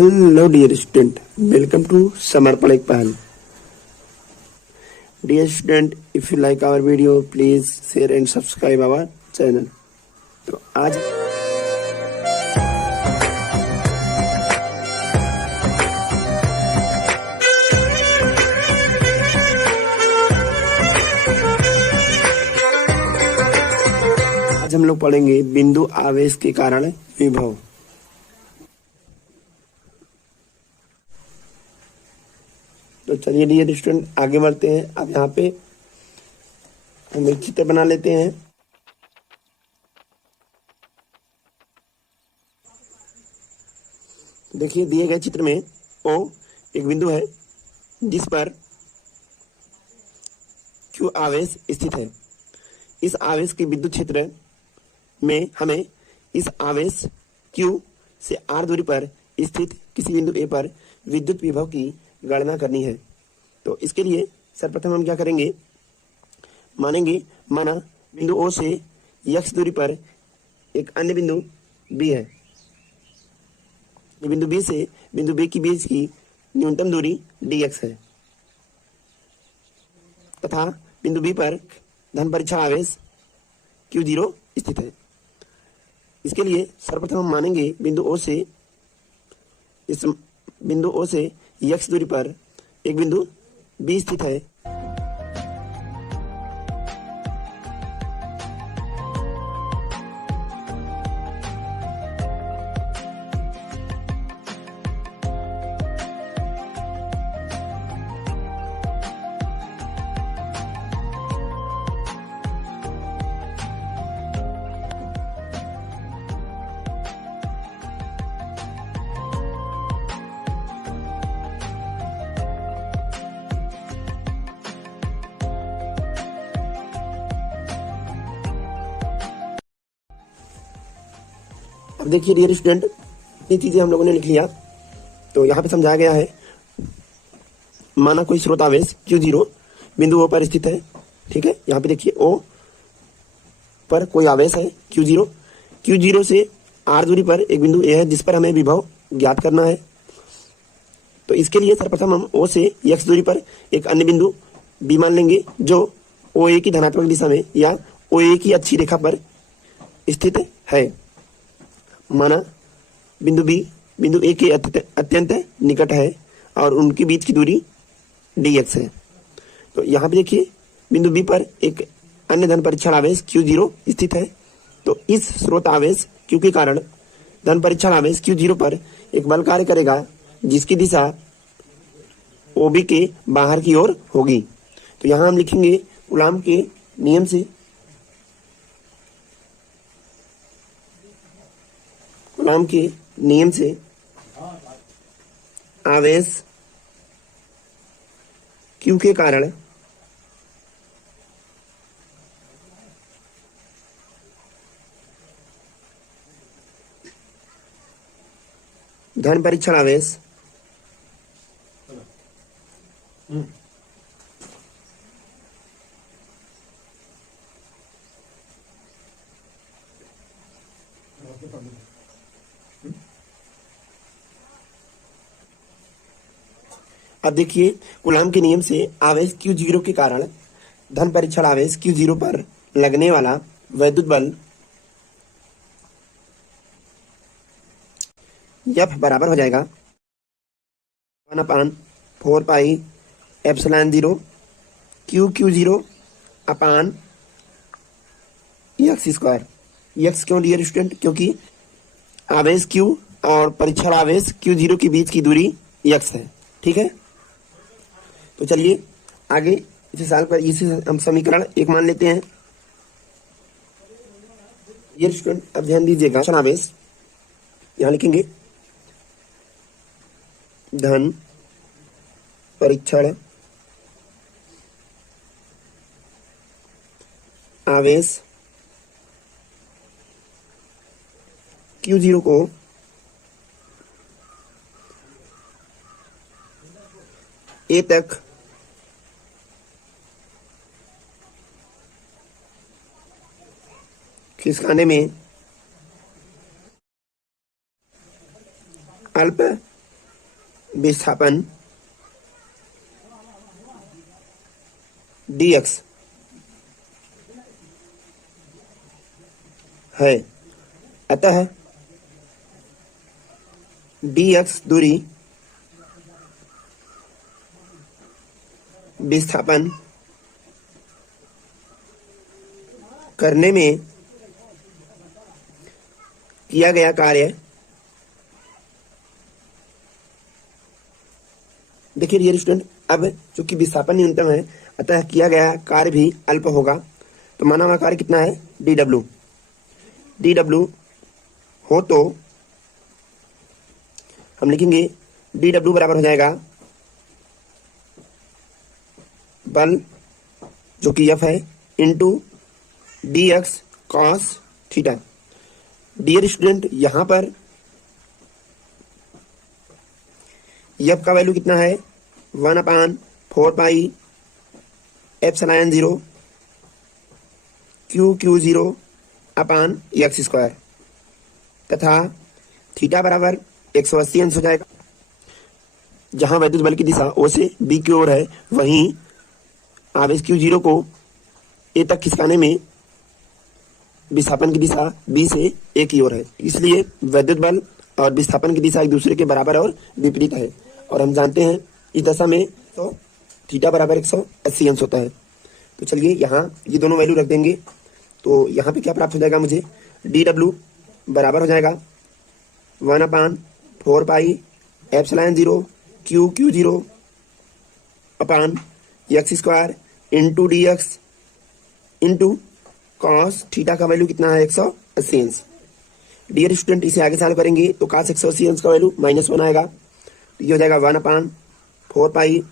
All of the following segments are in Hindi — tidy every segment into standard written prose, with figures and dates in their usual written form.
Hello dear student, welcome to Samarpan Ekpal. Dear student, if you like our video, please share and subscribe our channel. तो आज हम लोग पढ़ेंगे बिंदु आवेश के कारण विभव। तो चलिए डियर स्टूडेंट आगे बढ़ते हैं। अब यहाँ पे हम एक चित्र बना लेते हैं। देखिए दिए गए चित्र में O एक बिंदु है जिस पर Q आवेश स्थित है। इस आवेश के विद्युत क्षेत्र में हमें इस आवेश Q से R दूरी पर स्थित किसी बिंदु A पर विद्युत विभव की गणना करनी है। तो इसके लिए सर्वप्रथम हम क्या करेंगे, माना बिंदु O से x दूरी पर एक अन्य बिंदु B है। ये बिंदु B से बिंदु B के बीच की न्यूनतम दूरी dx है तथा बिंदु B पर धन परीक्षण आवेश Q0 स्थित है। इसके लिए सर्वप्रथम हम मानेंगे इस बिंदु O से x दूरी पर एक बिंदु B स्थित है। अब देखिए डियर स्टूडेंट, ये चीजें हम लोगों ने लिख लिया। तो यहाँ पे समझाया गया है, माना कोई स्रोत आवेश Q0 बिंदु O पर स्थित है। ठीक है, यहाँ पे देखिए O पर कोई आवेश है Q0 से R दूरी पर एक बिंदु A है जिस पर हमें विभव ज्ञात करना है। तो इसके लिए सर्वप्रथम हम O से x दूरी पर एक अन्य बिंदु B मान लेंगे जो OA की धनात्मक दिशा में या OA की अच्छी रेखा पर स्थित है। माना बिंदु B बिंदु A के अत्यंत निकट है और उनके बीच की दूरी dx है। तो यहाँ पे देखिए बिंदु B पर एक अन्य धन परीक्षण आवेश Q0 स्थित है। तो इस स्रोत आवेश Q के कारण धन परीक्षण आवेश Q0 पर एक बल कार्य करेगा जिसकी दिशा OB के बाहर की ओर होगी। तो यहाँ हम लिखेंगे कूलाम के नियम से आवेश Q के कारण धन परीक्षण आवेश अब देखिए कूलाम के नियम से आवेश Q0 के कारण धन परीक्षण आवेश Q0 पर लगने वाला वैद्युत बल F बराबर हो जाएगा 1/4 pi epsilon 0 Q0 upon x square. x क्यों डियर स्टूडेंट? क्योंकि आवेश Q और परीक्षण आवेश Q0 के बीच की दूरी x है। ठीक है, तो चलिए आगे इसे हम समीकरण 1 मान लेते हैं। डियर स्टूडेंट अब ध्यान दीजिएगा, आवेश यहाँ लिखेंगे धन परीक्षण आवेश Q0 को A तक खिसकाने में अल्प विस्थापन dx है, अतः dx दूरी विस्थापन करने में किया गया कार्य, देखिए डियर स्टूडेंट, अब चूंकि विस्थापन न्यूनतम है अतः किया गया कार्य भी अल्प होगा। तो माना हुआ कार्य कितना है, dw। dw हो तो हम लिखेंगे dw बराबर हो जाएगा बल जो कि F है इंटू dx cos थीटा। डियर स्टूडेंट, यहां पर F का वैल्यू कितना है, 1/4 epsilon 0 Q0 upon x square, तथा थीटा बराबर 180 अंश हो जाएगा। जहां वैद्युत बल की दिशा O से B की ओर है, वहीं आवेश Q0 को A तक खिसकाने में विस्थापन की दिशा B से A की ओर है। इसलिए वैद्युत बल और विस्थापन की दिशा एक दूसरे के बराबर और विपरीत है, और हम जानते हैं इस दशा में तो थीटा बराबर 180 अंश होता है। तो चलिए यहाँ ये दोनों वैल्यू रख देंगे। तो यहाँ पे क्या प्राप्त हो जाएगा, मुझे dw बराबर हो जाएगा 1/4 epsilon 0 Q0 upon x square into dx into cos theta का वैल्यू कितना है, 180 अंश। डियर स्टूडेंट, इसे आगे सॉल्व करेंगे तो cos 180 अंश का वैल्यू -1 आएगा। तो ये हो जाएगा 1/4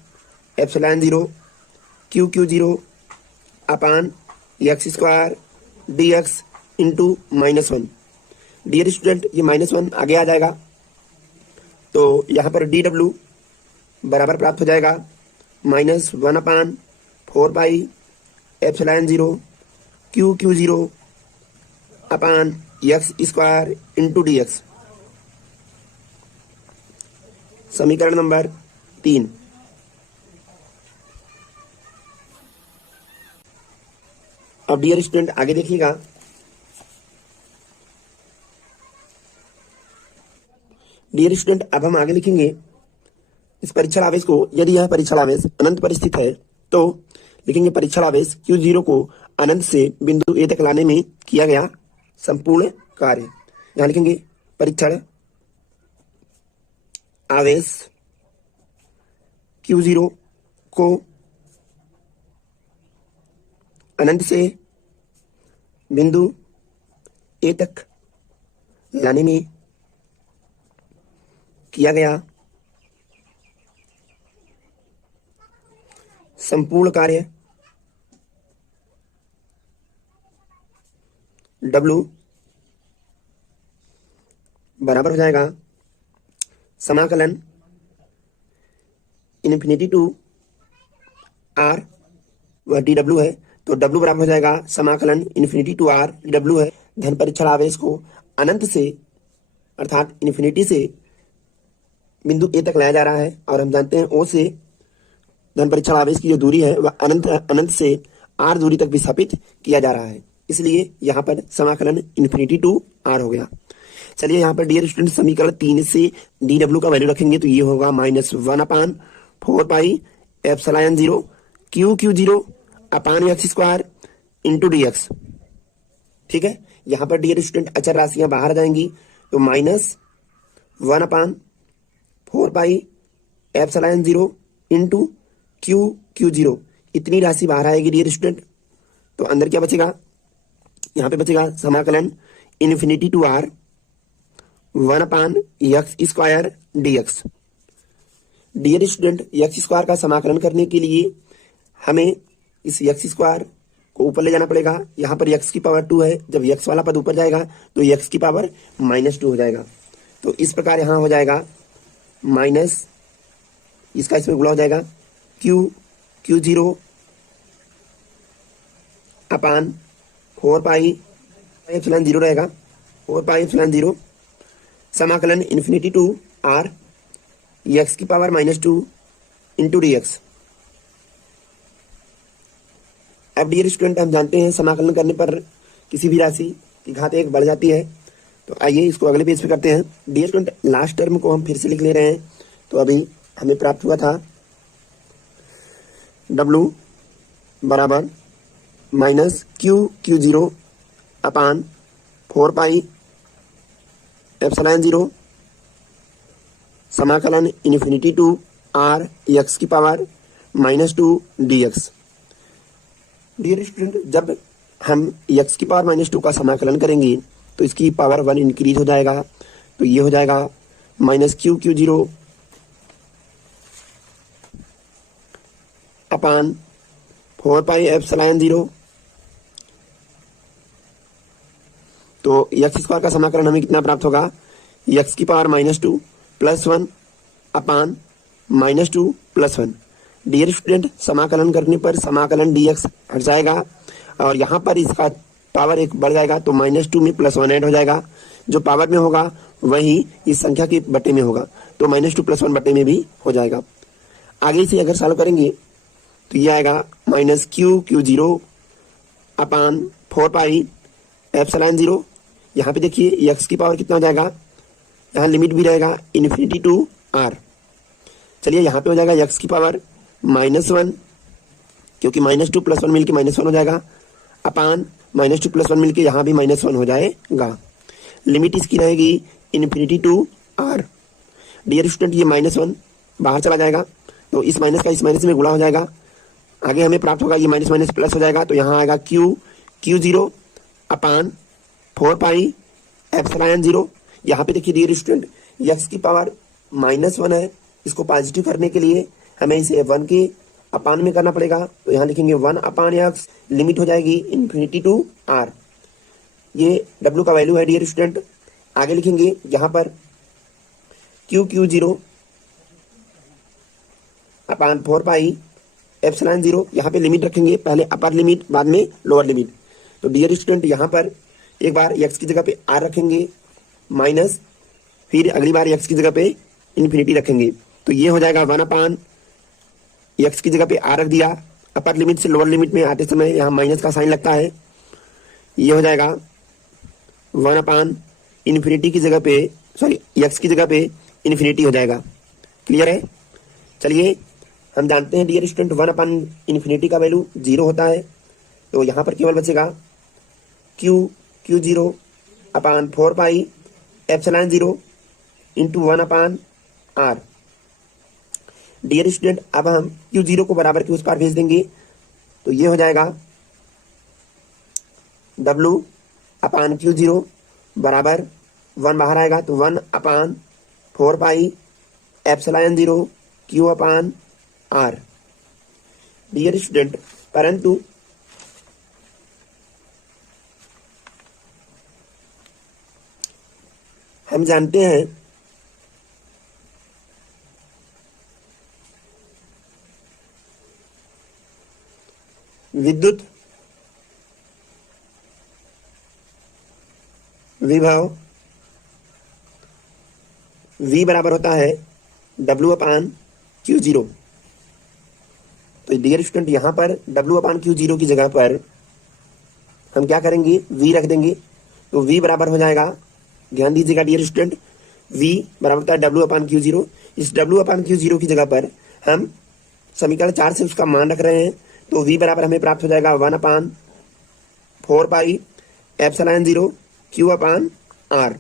epsilon 0 Q0 upon x square dx into -1। Dear student, ये -1 आगे आ जाएगा, तो यहाँ पर dw बराबर प्राप्त हो जाएगा -1/4 epsilon 0 Q0 upon x square into dx। समीकरण नंबर 3। अब डियर स्टूडेंट आगे देखिएगा, डियर स्टूडेंट अब हम आगे लिखेंगे इस परीक्षण आवेश को। यदि यह परीक्षण आवेश अनंत पर स्थित है तो लिखेंगे परीक्षण आवेश Q0 को अनंत से बिंदु A तक लाने में किया गया संपूर्ण कार्य। यहां लिखेंगे परीक्षण आवेश Q0 को अनंत से बिंदु A तक लाने में किया गया संपूर्ण कार्य W बराबर हो जाएगा समाकलन इन्फिनिटी टू R, वह dw है, तो W बराबर हो जाएगा समाकलन इन्फिनिटी टू R dw है। धन परीक्षण आवेश को अनंत से अर्थात इन्फिनिटी से बिंदु A तक लाया जा रहा है, और हम जानते हैं O से धन परीक्षण आवेश की जो दूरी है वह अनंत से R दूरी तक विस्थापित किया जा रहा है। इसलिए यहाँ पर समाकलन इन्फिनिटी टू R हो गया। चलिए यहाँ पर डियर स्टूडेंट समीकरण 3 से dw का वैल्यू रखेंगे, तो ये होगा -1/4 epsilon 0 Q0 upon x square into dx। ठीक है, यहाँ पर डियर स्टूडेंट अचर राशियां बाहर आ जाएंगी, तो -1/4 एप्सिलॉन 0 इंटू Q0 इतनी राशि बाहर आएगी डियर स्टूडेंट। तो अंदर क्या बचेगा, यहाँ पे बचेगा समाकलन infinity to R 1/x square dx। Dear student, x square का समाकलन करने के लिए हमें इस x स्क्वायर को ऊपर ले जाना पड़ेगा। यहाँ पर x की पावर 2 है, जब x वाला पद ऊपर जाएगा तो x की पावर -2 हो जाएगा। तो इस प्रकार यहाँ हो जाएगा माइनस, इसका इसमें गुणा हो जाएगा Q0 अपान 4 एप्सिलॉन 0 रहेगा, 4 एप्सिलॉन 0 समाकलन इन्फिनिटी टू R एक्स की पावर -2 इंटू डी एक्स। अब डियर स्टूडेंट, हम जानते हैं समाकलन करने पर किसी भी राशि की घात 1 बढ़ जाती है। तो आइए इसको अगले पेज पे करते हैं। डियर स्टूडेंट, लास्ट टर्म को हम फिर से लिख ले रहे हैं। तो अभी हमें प्राप्त हुआ था W बराबर -Q0 अपान 4 पाई एप्सिलॉन 0 समाकलन इन्फिनिटी टू R एक्स की पावर -2 dx। डियर स्टूडेंट, जब हम एक्स की पावर -2 का समाकलन करेंगे तो इसकी पावर 1 इंक्रीज हो जाएगा। तो ये हो जाएगा -Q0 अपान 4 पाई एप्सिलॉन 0। तो एक्स स्क्वायर का समाकलन हमें कितना प्राप्त होगा? एक्स की पावर -2 + 1 अपान -2 + 1। डियर स्टूडेंट, समाकलन करने पर समाकलन dx हट जाएगा और यहाँ पर इसका पावर 1 बढ़ जाएगा। तो -2 में +1 ऐड हो जाएगा। जो पावर में होगा वही इस संख्या के बटे में होगा। तो -2 + 1 बटे में भी हो जाएगा। आगे से अगर सॉल्व करेंगे तो ये आएगा -Q0 अपान 4 पाई एप्सिलॉन 0। यहाँ पे देखिए एक्स की पावर कितना हो जाएगा, यहाँ लिमिट भी रहेगा इन्फिनिटी टू R। चलिए यहाँ पे हो जाएगा एक्स की पावर -1, क्योंकि -2 + 1 मिलके -1 हो जाएगा, अपान -2 + 1 मिलके यहाँ भी -1 हो जाएगा। लिमिट इसकी रहेगी infinity to R। Dear student, ये -1 बाहर चला जाएगा तो इस माइनस का इस माइनस में गुणा हो जाएगा। आगे हमें प्राप्त होगा ये माइनस माइनस प्लस हो जाएगा। तो यहाँ आएगा Q0 अपान 4 पाई एप्सिलॉन 0। यहाँ पे देखिए डियर स्टूडेंट, एक्स की पावर -1 है। इसको पॉजिटिव करने के लिए हमें इसे 1 के अपान में करना पड़ेगा। तो यहाँ लिखेंगे 1 अपान एक्स, लिमिट हो जाएगी इन्फिनिटी टू R। ये W का वैल्यू है डियर स्टूडेंट। आगे लिखेंगे यहाँ पर Q0 अपान 4 पाई एप्सिलॉन 0। यहाँ पे लिमिट रखेंगे, पहले अपर लिमिट बाद में लोअर लिमिट। तो डियर स्टूडेंट, यहाँ पर एक बार एक्स की जगह पे R रखेंगे माइनस, फिर अगली बार एक्स की जगह पे इन्फिनिटी रखेंगे। तो ये हो जाएगा 1 अपान एक्स की जगह पे R रख दिया। अपर लिमिट से लोअर लिमिट में आते समय यहाँ माइनस का साइन लगता है। ये हो जाएगा 1 अपान इन्फिनिटी की जगह पे, सॉरी एक्स की जगह पे इन्फिनिटी हो जाएगा। क्लियर है? चलिए हम जानते हैं डियर स्टूडेंट 1 अपान इन्फिनिटी का वैल्यू 0 होता है। तो यहाँ पर केवल बचेगा Q0 अपान 4 पाई एप्सिलॉन 0 इंटू 1 अपान R। डियर स्टूडेंट, अब हम Q0 को बराबर के उस पार भेज देंगे। तो ये हो जाएगा W अपान Q0 बराबर 1 बाहर आएगा तो 1 अपान 4 पाई एप्सिलॉन 0 Q अपान R। डियर स्टूडेंट, परंतु हम जानते हैं विद्युत विभव V बराबर होता है W अपान Q0। तो डियर स्टूडेंट, यहाँ पर W अपान Q0 की जगह पर हम क्या करेंगे, V रख देंगे। तो V बराबर हो जाएगा, ध्यान दीजिएगा डियर स्टूडेंट, V बराबर होता है W अपान Q0। इस W अपान Q0 की जगह पर हम समीकरण 4 से उसका मान रख रहे हैं। तो V बराबर हमें प्राप्त हो जाएगा 1 अपान 4 पाई एप्सिलॉन 0 Q अपान R।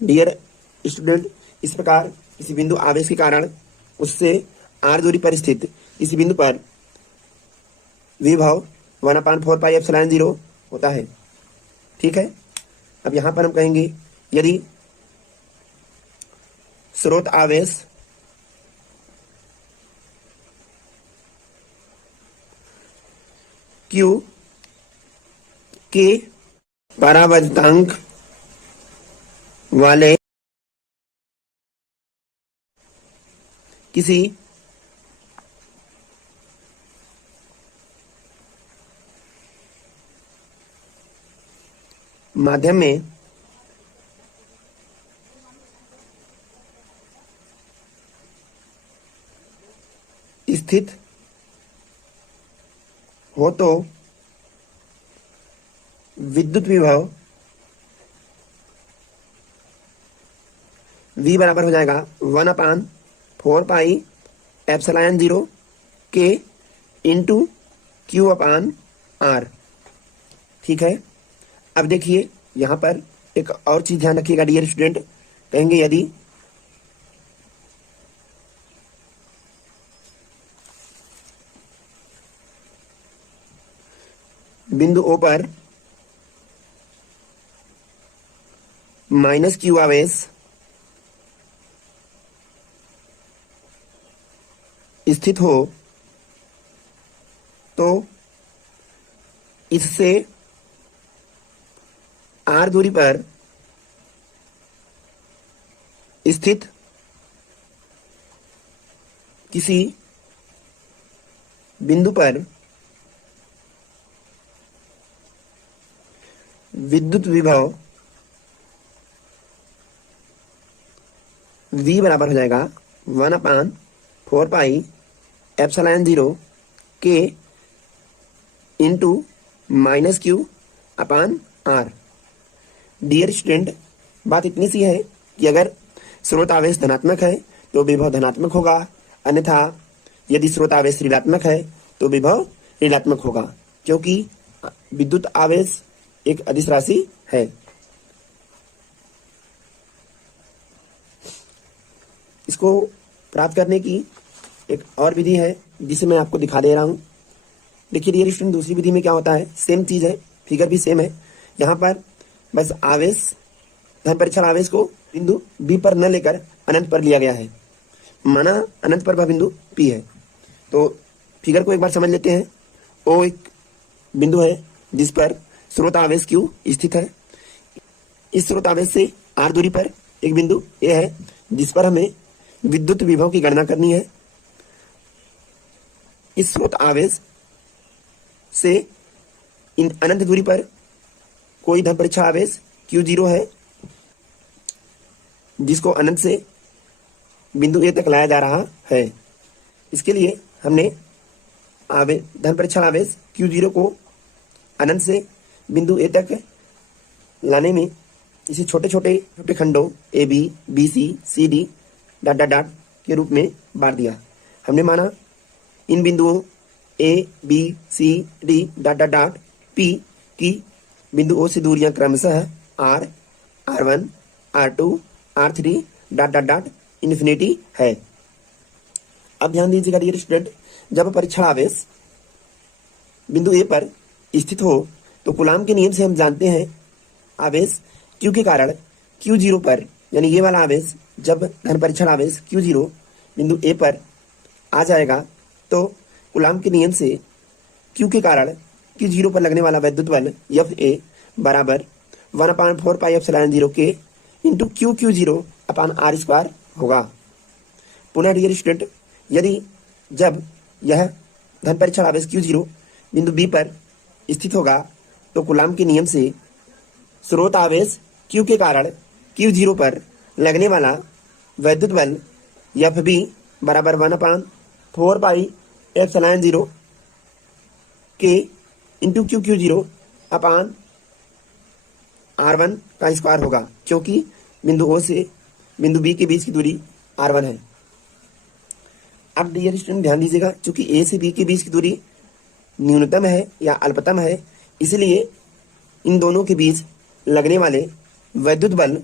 डियर स्टूडेंट, इस प्रकार किसी बिंदु आवेश के कारण उससे R दूरी पर स्थित इसी बिंदु पर विभव 1 अपान 4 पाई एप्सिलॉन 0 होता है। ठीक है, अब यहां पर हम कहेंगे यदि स्रोत आवेश Q के परावर्तांक वाले किसी माध्यम में स्थित हो तो विद्युत विभव V बराबर हो जाएगा 1/4πε0 K इंटू Q/R। ठीक है। अब देखिए यहां पर एक और चीज ध्यान रखिएगा डियर स्टूडेंट, कहेंगे यदि बिंदु O पर -Q आवेश स्थित हो तो इससे R दूरी पर स्थित किसी बिंदु पर विद्युत विभव V बराबर हो जाएगा 1/4πε0 K into -Q/R। Dear student, बात इतनी सी है कि अगर स्रोत आवेश धनात्मक है तो विभव धनात्मक होगा, अन्यथा यदि स्रोत आवेश ऋणात्मक है तो विभव ऋणात्मक होगा, क्योंकि विद्युत आवेश एक अदिश राशि है। इसको प्राप्त करने की एक और विधि है जिसे मैं आपको दिखा दे रहा हूं। देखिए डियर स्टूडेंट, दूसरी विधि में क्या होता है, सेम चीज है, फिगर भी सेम है। यहाँ पर बस आवेश, धन परीक्षण आवेश को बिंदु B पर न लेकर अनंत पर लिया गया है। माना अनंत पर वह बिंदु P है। तो फिगर को एक बार समझ लेते हैं। O एक बिंदु है जिस पर स्रोत आवेश Q स्थित है। इस स्रोत आवेश से R दूरी पर एक बिंदु A है जिस पर हमें विद्युत विभव की गणना करनी है। इस स्रोत आवेश से इन अनंत दूरी पर कोई धन परीक्षण आवेश Q0 है जिसको अनंत से बिंदु A तक लाया जा रहा है। इसके लिए हमने धन परीक्षण आवेश Q0 को अनंत से बिंदु A तक लाने में इसे छोटे छोटे खंडों AB, BC, CD डॉट के रूप में बांट दिया। हमने माना इन बिंदुओं A, B, C, D dot P की बिंदु O से दूरियां क्रमशः R, R1, R2, R3 dot infinity है। अब ध्यान दीजिएगा डियर स्टूडेंट, जब परीक्षण आवेश बिंदु A पर स्थित हो तो कूलाम के नियम से हम जानते हैं आवेश Q के कारण Q0 पर, यानी ये वाला आवेश जब धन परीक्षण आवेश Q0 बिंदु A पर आ जाएगा तो कूलाम के नियम से Q के कारण Q0 पर लगने वाला विद्युत बल Fa बराबर 1/4πε0 K इंटू Q0/R² होगा। पुनः डियर स्टूडेंट, यदि जब यह धन परीक्षण आवेश Q0 बिंदु B पर स्थित होगा तो कूलाम के नियम से स्रोत आवेश Q के कारण Q0 पर लगने वाला विद्युत बल Fb बराबर 1/4πε0 K इंटू Q0/R1 का स्क्वायर होगा, क्योंकि बिंदु O से बिंदु B के बीच की दूरी R1 है। अब डियर स्टूडेंट ध्यान दीजिएगा, चूंकि A से B के बीच की दूरी न्यूनतम है या अल्पतम है, इसलिए इन दोनों के बीच लगने वाले विद्युत बल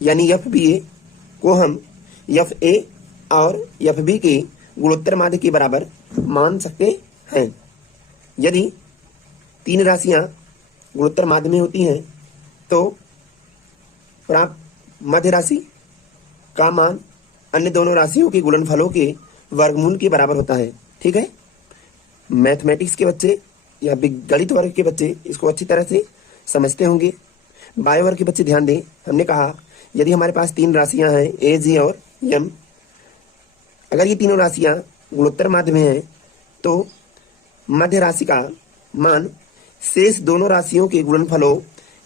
यानी FBA को हम FA और FB के गुणोत्तर माध्य के बराबर मान सकते हैं। यदि तीन राशियां गुणोत्तर माध्य में होती हैं तो प्राप्त मध्य राशि का मान अन्य दोनों राशियों के गुणनफलों के वर्गमूल के बराबर होता है। ठीक है, मैथमेटिक्स के बच्चे या गणित वर्ग के बच्चे इसको अच्छी तरह से समझते होंगे। बायो वर्ग के बच्चे ध्यान दें, हमने कहा यदि हमारे पास तीन राशियां हैं A, G और M, अगर ये तीनों राशियां गुणोत्तर माध्य में हैं तो मध्य राशि का मान शेष दोनों राशियों के गुणनफलों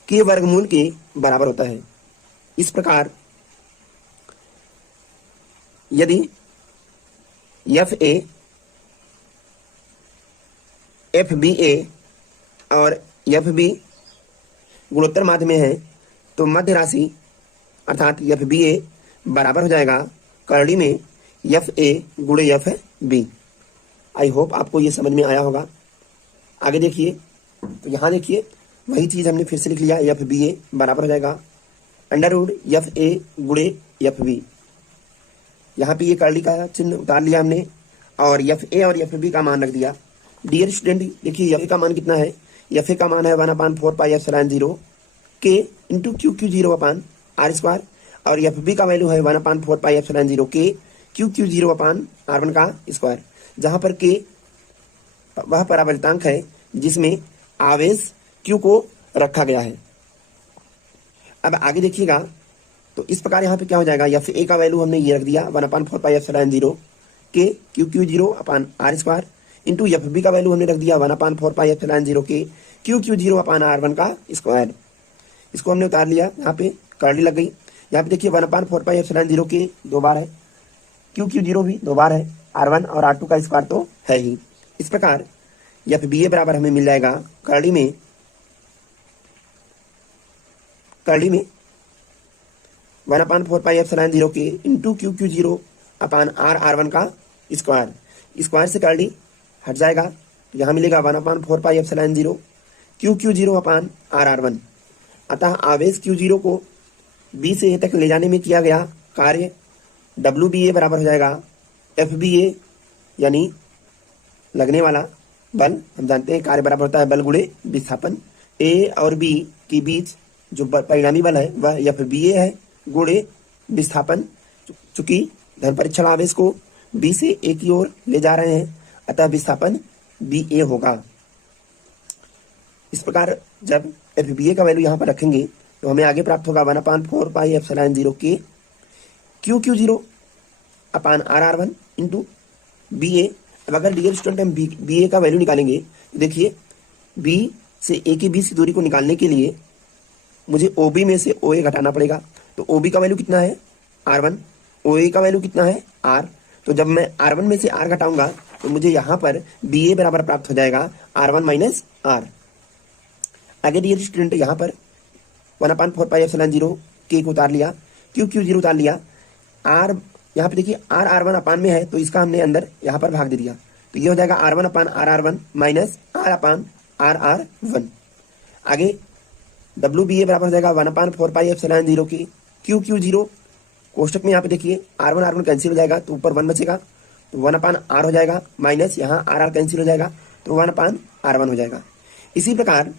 के वर्गमूल के बराबर होता है। इस प्रकार यदि एफ ए, एफ बी ए और एफ बी गुणोत्तर माध्य में है, तो मध्य राशि अर्थात एफ बी ए बराबर हो जाएगा करड़ी में एफ ए गुणे एफ बी। आई होप आपको ये समझ में आया होगा। आगे देखिए, तो यहाँ देखिए वही चीज़ हमने फिर से लिख लिया, एफ बी ए बराबर हो जाएगा अंडर रूट एफ ए गुणे एफ बी। यहाँ पे ये करड़ी का चिन्ह उतार लिया हमने और एफ ए और एफ बी का मान रख दिया। डियर स्टूडेंट, देखिए एफ ए का मान कितना है, एफ ए का मान है 1/4πε0 के इंटू क्यू क्यू 0/r², और एफ बी का वैल्यू है 1/4πε0 के क्यू क्यू 0/r1 का स्क्वायर, जहां पर के वह परावर्तांक है जिसमें आवेश क्यू को रखा गया है। अब आगे देखिएगा, तो इस प्रकार यहाँ पे क्या हो जाएगा, एफ ए का वैल्यू हमने ये रख दिया 1/4πε0 के Q Q 0/r² into F B का वैल्यू हमने रख दिया 1/4πε0 के क्यू क्यू 0/r1 का स्क्वायर। इसको हमने उतार लिया, यहाँ पे करड़ी लग गई। यहाँ पे देखिए 1/4πε0 के 2 बार है, क्यू क्यू 0 भी 2 बार है, r1 और r2 का स्क्वायर तो है ही। इस प्रकार एफ बी ए बराबर हमें मिल जाएगा करड़ी में 1/4πε0 के इंटू क्यू क्यू 0/r1 का स्क्वायर। स्क्वायर से करड़ी हट जाएगा, तो यहाँ मिलेगा 1/4πε0 क्यू क्यू 0/r1। अतः आवेश क्यू 0 को बी से ए तक ले जाने में किया गया कार्य डब्ल्यू बी ए बराबर हो जाएगा एफ बी ए, यानी लगने वाला बल। हम जानते हैं कार्य बराबर होता है बल गुणे विस्थापन। ए और बी के बीच जो परिणामी बल है वह एफ बी ए है गुणे विस्थापन। चूंकि धन परीक्षण आवेश को बी से ए की ओर ले जा रहे हैं, अतः विस्थापन बी ए होगा। इस प्रकार जब एफ बी ए का वैल्यू यहाँ पर रखेंगे तो हमें आगे प्राप्त होगा 1/4πε0 के Q Q 0/r1 into B A. अब अगर डियर स्टूडेंट हम बी ए का वैल्यू निकालेंगे तो देखिए बी से ए के बीच की दूरी को निकालने के लिए मुझे ओ बी में से ओ ए घटाना पड़ेगा। तो ओ बी का वैल्यू कितना है r1, ओ ए का वैल्यू कितना है r। तो जब मैं r1 में से r घटाऊंगा तो मुझे यहाँ पर बी ए बराबर प्राप्त हो जाएगा r1 माइनस r। आगे डियर स्टूडेंट यहाँ पर 1/4πε0 के को उतार लिया, क्यू क्यू 0 उतार लिया, r यहाँ पे देखिए r1 अपान में है तो इसका हमने अंदर यहाँ पर भाग दे दिया, तो ये हो जाएगा r1/r1 माइनस r/r1। आगे डब्ल्यू बी ए बराबर हो जाएगा 1/4πε0 के क्यू क्यू 0, कोष्टक में यहाँ पे देखिए r1 कैंसिल हो जाएगा तो ऊपर 1 बचेगा, तो 1/r हो जाएगा माइनस यहाँ r कैंसिल हो जाएगा तो 1/r1 हो जाएगा। इसी प्रकार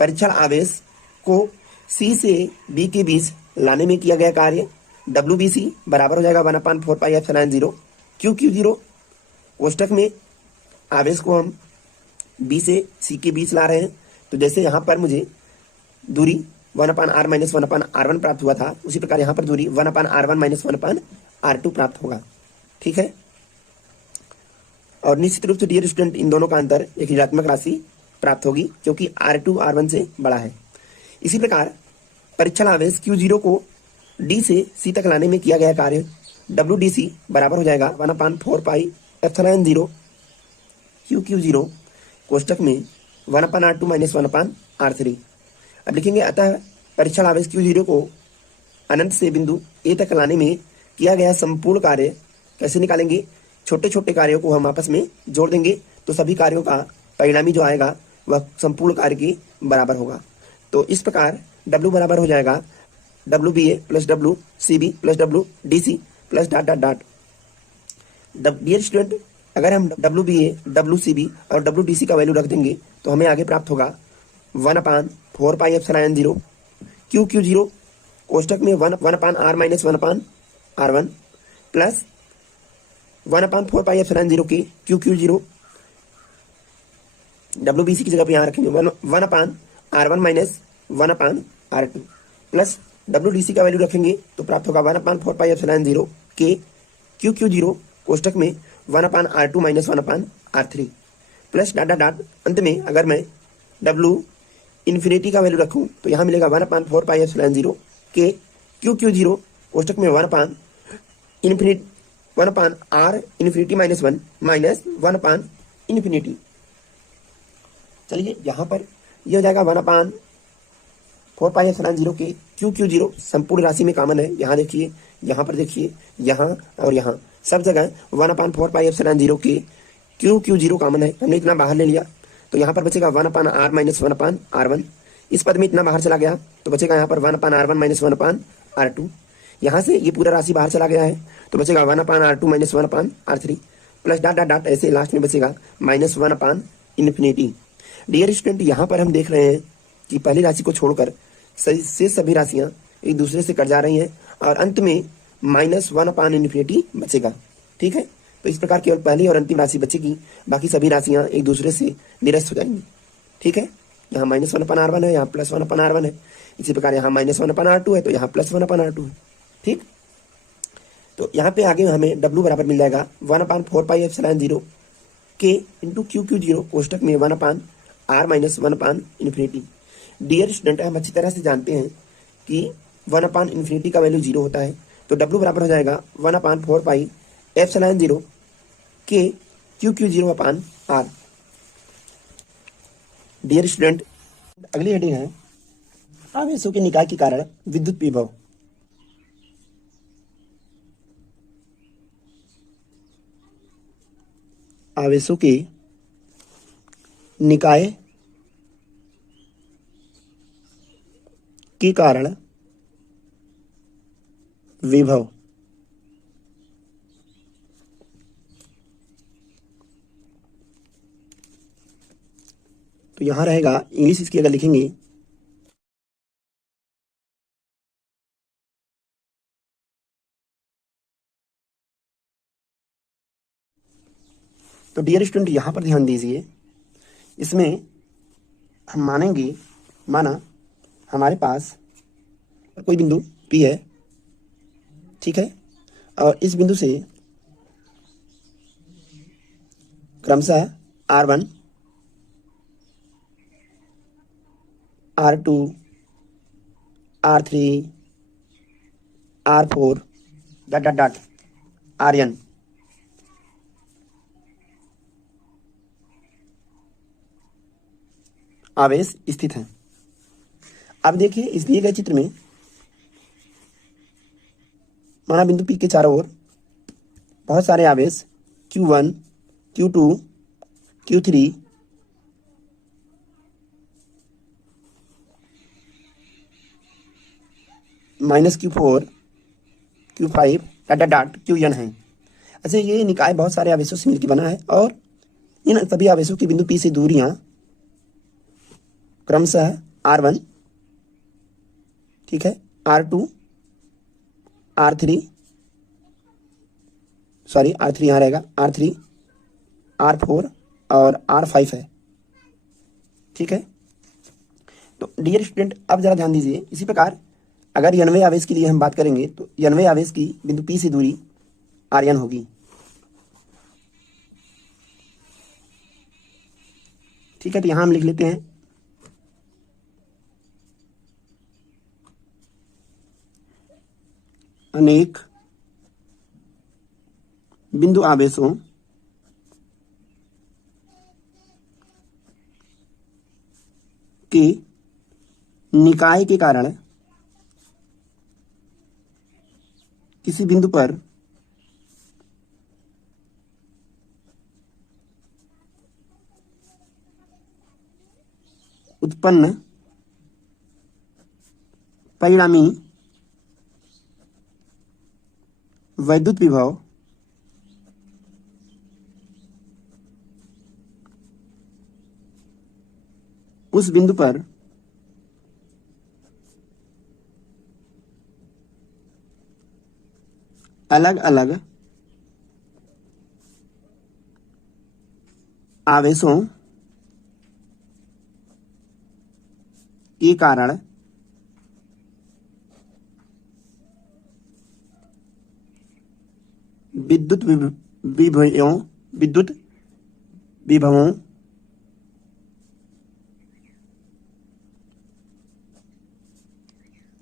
परीक्षण आवेश को सी से बी के बीच लाने में किया गया कार्य डब्ल्यू बी सी बराबर हो जाएगा 1/4πε0 क्यू क्यू 0, कोष्टक में आवेश को हम बी से सी के बीच ला रहे हैं, तो जैसे यहाँ पर मुझे दूरी 1/r माइनस 1/r1 प्राप्त हुआ था, उसी प्रकार यहाँ पर दूरी 1/r1 माइनस 1/r2 प्राप्त होगा। ठीक है, और निश्चित रूप से डियर स्टूडेंट इन दोनों का अंतर एक ऋणात्मक राशि प्राप्त होगी क्योंकि r2 r1 से बड़ा है। इसी प्रकार परीक्षण आवेश Q0 को D से C तक लाने में किया गया कार्य WDC बराबर हो जाएगा 1/4πε0 QQ0, कोष्टक में 1/r2 माइनस 1/r3। अब लिखेंगे अतः परीक्षण आवेश Q0 को अनंत से बिंदु A तक लाने में किया गया संपूर्ण कार्य कैसे निकालेंगे। छोटे छोटे कार्यों को हम आपस में जोड़ देंगे तो सभी कार्यों का परिणामी जो आएगा वह संपूर्ण कार्य के बराबर होगा। तो इस प्रकार W बराबर हो जाएगा WBA plus WCB plus WDC plus dot dot dot. Dear student, अगर हम WBA, WCB और WDC का वैल्यू रख देंगे तो हमें आगे प्राप्त होगा 1/4πε0 QQ0, कोष्टक में 1/r माइनस 1/r1 प्लस 1/4πε0 के QQ0, WBC की जगह पे यहाँ रखेंगे 1/r1 minus 1/r2 plus WDC का वैल्यू रखेंगे तो प्राप्त होगा 1/4πε0 के QQ0, कोष्टक में 1/r2 minus 1/r3 plus dot dot dot. अंत में अगर मैं W इन्फिनिटी का वैल्यू रखूं तो यहाँ मिलेगा 1/4πε0 के QQ0, कोष्टक में 1/इन्फिनिटी 1/r∞ -1 माइनस 1/∞। चलिए यहाँ पर ये हो जाएगा 1/4πε0 के Q0 संपूर्ण राशि में कॉमन है। यहाँ देखिए, यहाँ पर देखिए, यहाँ और यहाँ सब जगह 1/4πε0 के Q0 कॉमन है। हमने इतना बाहर ले लिया तो यहाँ पर बचेगा 1/r माइनस 1/r1। इस पद में इतना बाहर चला गया तो बचेगा यहाँ पर 1/r1 माइनस 1/r2। यहाँ से ये पूरा राशि बाहर चला गया है तो बचेगा 1/r2 minus 1/r3 plus dot dot dot ऐसे लास्ट में बचेगा माइनस 1/∞। डियर स्टूडेंट, यहाँ पर हम देख रहे हैं कि पहली राशि को छोड़कर से सभी राशियां एक दूसरे से कट जा रही हैं और अंत में माइनस 1/∞ बचेगा। ठीक है, तो इस प्रकार केवल पहली और अंतिम राशि बचेगी, बाकी सभी राशियां एक दूसरे से निरस्त हो जाएंगी। ठीक है, यहाँ माइनस 1/r1 है, यहाँ प्लस 1/r1 है, इसी प्रकार यहाँ माइनस 1/r2 है तो यहाँ प्लस 1/r2 है। ठीक, तो यहाँ पे आगे हमें W बराबर मिल जाएगा 1/4πε0 के इंटू Q0 कोष्टक में 1/r माइनस 1/∞। डियर स्टूडेंट, हम अच्छी तरह से जानते हैं कि 1/∞ का वैल्यू 0 होता है, तो W बराबर हो जाएगा 1/4πε0 के Q0/r। डियर स्टूडेंट, अगली हेडिंग है आवेशों के निकाय के कारण विद्युत विभव। आवेशों के निकाय के कारण विभव। तो यहां रहेगा, इंग्लिश इसकी अगर लिखेंगे तो डियर स्टूडेंट यहां पर ध्यान दीजिए, इसमें हम मानेंगे, माना हमारे पास कोई बिंदु P है, ठीक है, और इस बिंदु से क्रमशः R1, R2, R3, R4 dot dot dot Rn आवेश स्थित है। अब देखिए, इस दिए गए चित्र में माना बिंदु P के चारों ओर बहुत सारे आवेश Q1, Q2, Q3, minus Q4, Q5 dot dot dot Qn है। अच्छा, ये निकाय बहुत सारे आवेशों से मिलकर बना है और इन सभी आवेशों की बिंदु P से दूरियां क्रमशः R1, ठीक है, R2, R3, सॉरी R3 यहाँ रहेगा, R3, R4 और R5 है। ठीक है, तो डियर स्टूडेंट अब जरा ध्यान दीजिए, इसी प्रकार अगर n वें आवेश के लिए हम बात करेंगे तो n वें आवेश की बिंदु P से दूरी Rn होगी। ठीक है, तो यहां हम लिख लेते हैं अनेक बिंदु आवेशों के निकाय के कारण किसी बिंदु पर उत्पन्न परिणामी वैद्युत विभव उस बिंदु पर अलग अलग आवेशों के कारण विद्युत विभवों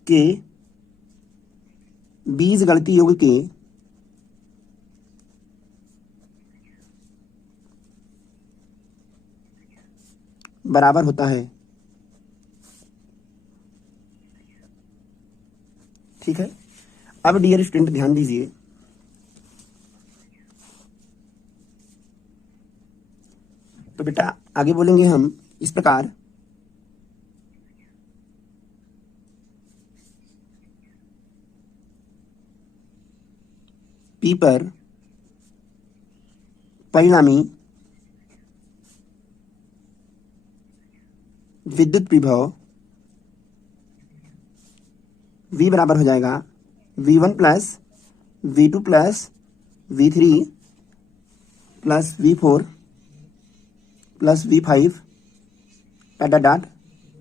के बीजगणितीय योग के बराबर होता है। ठीक है, अब डियर स्टूडेंट ध्यान दीजिए, तो बेटा आगे बोलेंगे हम इस प्रकार, पी पर परिणामी विद्युत विभव V बराबर हो जाएगा V1 plus V2 plus V3 plus V4 plus V5 dot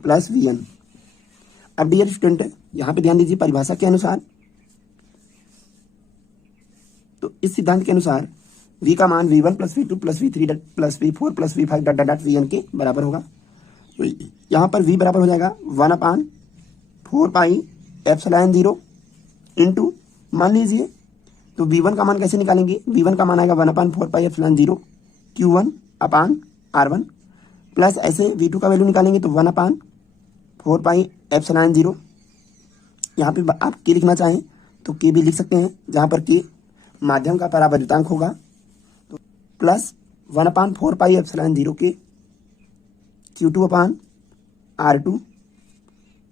plus Vn। अब डियर स्टूडेंट यहाँ पे ध्यान दीजिए, परिभाषा के अनुसार, तो इस सिद्धांत के अनुसार V का मान V1 plus V2 plus V3 plus V4 plus V5 dot dot Vn के बराबर होगा। तो यहाँ पर V बराबर हो जाएगा 1/4 पाई एप्सिलॉन 0 इंटू, मान लीजिए, तो V1 का मान कैसे निकालेंगे, V1 का मान आएगा 1/4 पाई एप्सिलॉन 0 Q1/R1 प्लस ऐसे V2 का वैल्यू निकालेंगे तो 1/4 पाई एप्सिलॉन 0, यहाँ पे आप K लिखना चाहें तो K भी लिख सकते हैं, जहाँ पर K माध्यम का परावर्तितांक होगा, तो प्लस 1/4 पाई एप्सिलॉन 0 के Q2/R2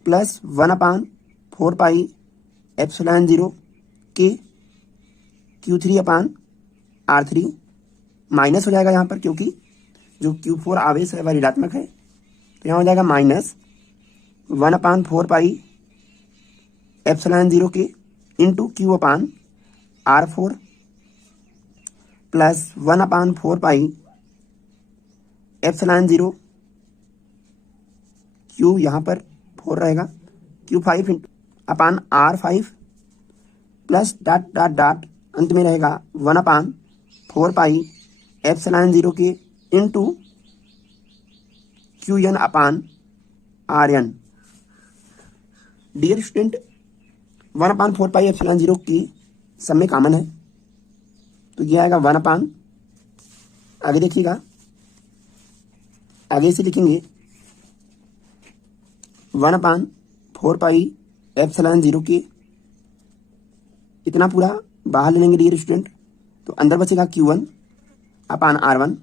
प्लस 1/4 पाई एप्सिलॉन 0 के Q3/R3 माइनस हो जाएगा यहाँ पर, क्योंकि जो Q4 आवेश है वह ऋणात्मक है, तो यहाँ हो जाएगा माइनस 1/4 पाई एप्सिलॉन 0 के into Q/R4 plus 1/4 pi epsilon 0 Q, यहाँ पर 4 रहेगा, Q5 R5 plus dot dot dot अंत में रहेगा 1/4 पाई एप्सिलॉन 0 के into Qn/Rn। Dear student 1/4 pi epsilon 0 की सब में कॉमन है, तो ये आएगा 1/, आगे देखिएगा, आगे से लिखेंगे 1/4 पाई एप्सिलॉन 0 के, इतना पूरा बाहर ले लेंगे डियर स्टूडेंट, तो अंदर बचेगा Q1/R1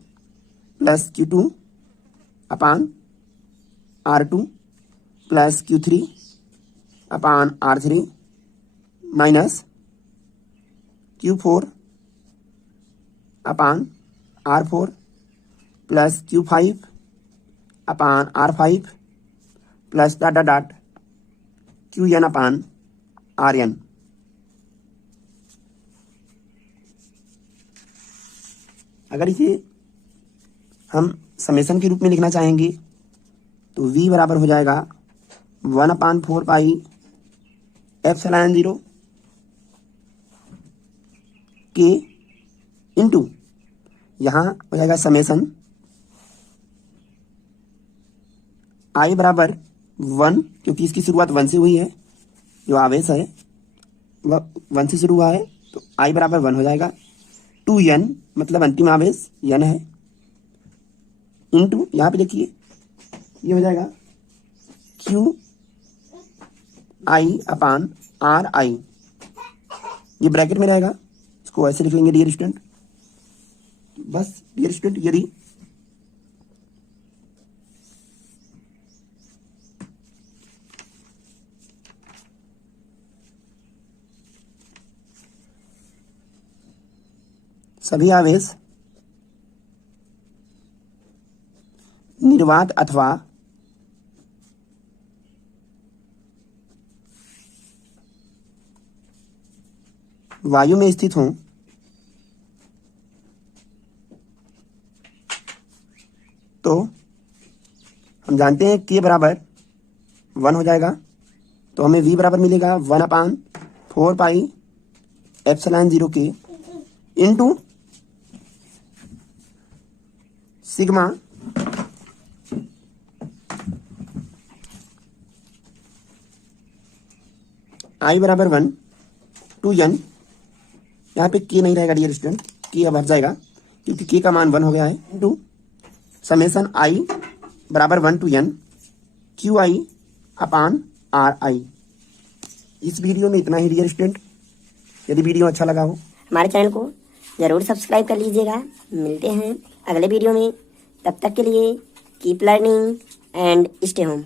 plus Q2/R2 plus Q3/R3 minus Q4/R4 plus Q5/R5 plus dot dot dot Qn/Rn। अगर इसे हम समेशन के रूप में लिखना चाहेंगे तो V बराबर हो जाएगा 1/4 पाई एप्सिलॉन 0 के इंटू, यहाँ हो जाएगा समेशन I बराबर 1, क्योंकि इसकी शुरुआत 1 से हुई है, जो आवेश है वह 1 से शुरू हुआ है, तो I बराबर 1 हो जाएगा, 2n मतलब अंतिम आवेश n है, इंटू यहाँ पे देखिए ये हो जाएगा Qi/RI, ये ब्रैकेट में रहेगा, इसको ऐसे लिख लेंगे डियर स्टूडेंट। बस डियर स्टूडेंट, यदि सभी आवेश निर्वात अथवा वायु में स्थित हों तो हम जानते हैं K बराबर 1 हो जाएगा, तो हमें V बराबर मिलेगा 1/4 पाई एप्सिलॉन 0 के इंटू सिग्मा I बराबर 1 2n, यहाँ पे K नहीं रहेगा डियर स्टूडेंट, K अब हट जाएगा क्योंकि K का मान 1 हो गया है, इंटू समेशन I बराबर 1 to n QI upon RI। इस वीडियो में इतना ही डियर स्टूडेंट। यदि वीडियो अच्छा लगा हो हमारे चैनल को जरूर सब्सक्राइब कर लीजिएगा। मिलते हैं अगले वीडियो में, तब तक के लिए keep learning and stay home.